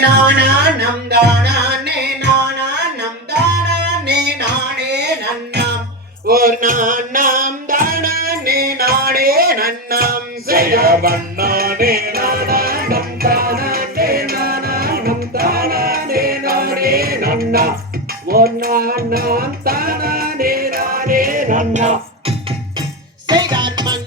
நானா நம் தானா நே நானா நம் தானா நே நானே நன்னாம் ஓர் நான் நாம் தானா நே நாடே நன்னாம் செய்ய வண்ணானே நானா நம் தானா நே நானா நம் தானா நே நாடே நன்னா. செய்தான் மன்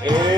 Hey.